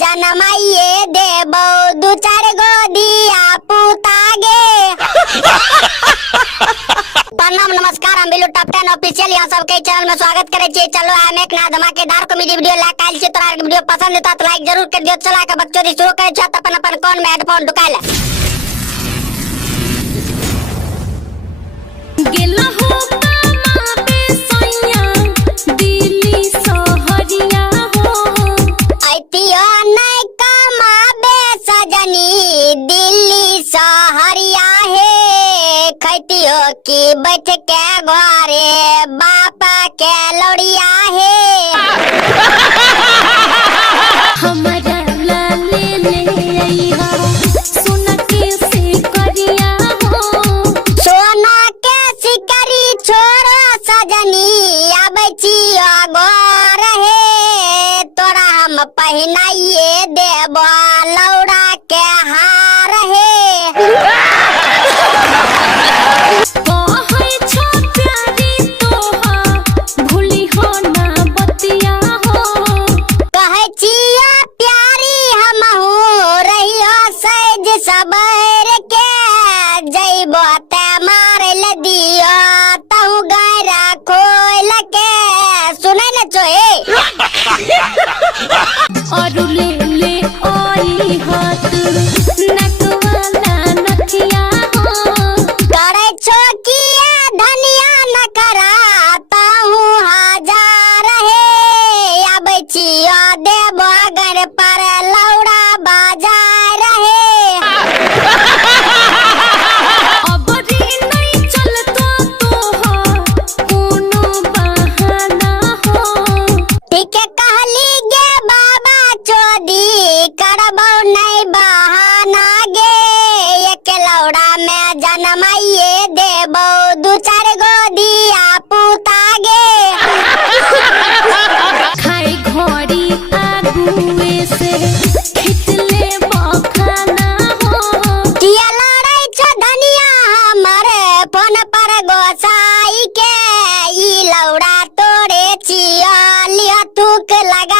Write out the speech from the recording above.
जनमाइए देबो दू चार गो दिया पुतागे। प्रणाम नमस्कार, हम बिल्लू टॉप 10 ऑफिशियल यहाँ सबके चैनल में स्वागत करे छी। चलो हम एक नया धमाकेदार कॉमेडी वीडियो लेके आइल छी। तोरा वीडियो पसंद है तो लाइक जरूर कर दियो। चला के बकचोदी शुरू करे छी। अपन अपन कान में हेडफोन ढुका ले। गेला हो मामे सैया दिल्ली सहरिया हो। ऐतियो नहीं कमाबे सजनी दिल्ली सहरिया है। खैतियो की बैठ के घरे बापा के लौड़िया है। हमारा लाले ले आईहा सोना के से करिया हो। सोना के सिकरी छोरो सजनी आबै छियो घर हे। तोरा हम पहिनाइए देबो लौड़ा के हार हे। कहै छो प्यारी तोहा भूली हो ना बतिया हो। कहै छियो प्यारी हमहू रहियो सज सबर के। जइबो ते मार ले दियो तहु गैरा खोल के। सुनै न छोए और ले ले आई हाथ नकवाला नथिया हो। करे छो किया धनिया न करा ताहू हजार हे। आबै छियो देबो घर पर लौड़ा बाजार हे। अब री नहीं चलतो तोहा कोनो बहाना हो। ठीक कहली गे बाबा चोदी करबो नहीं बहाना गे। एक लौड़ा में जनमाइए देबो दू चार गो दिया पुतागे। खाई घोड़ी आगुए से खिचले बखाना हो। किया लड़ै छ धनिया हमरे फोन पर गोसाई के। ई लौड़ा तोड़े छिया लिया तुक लगा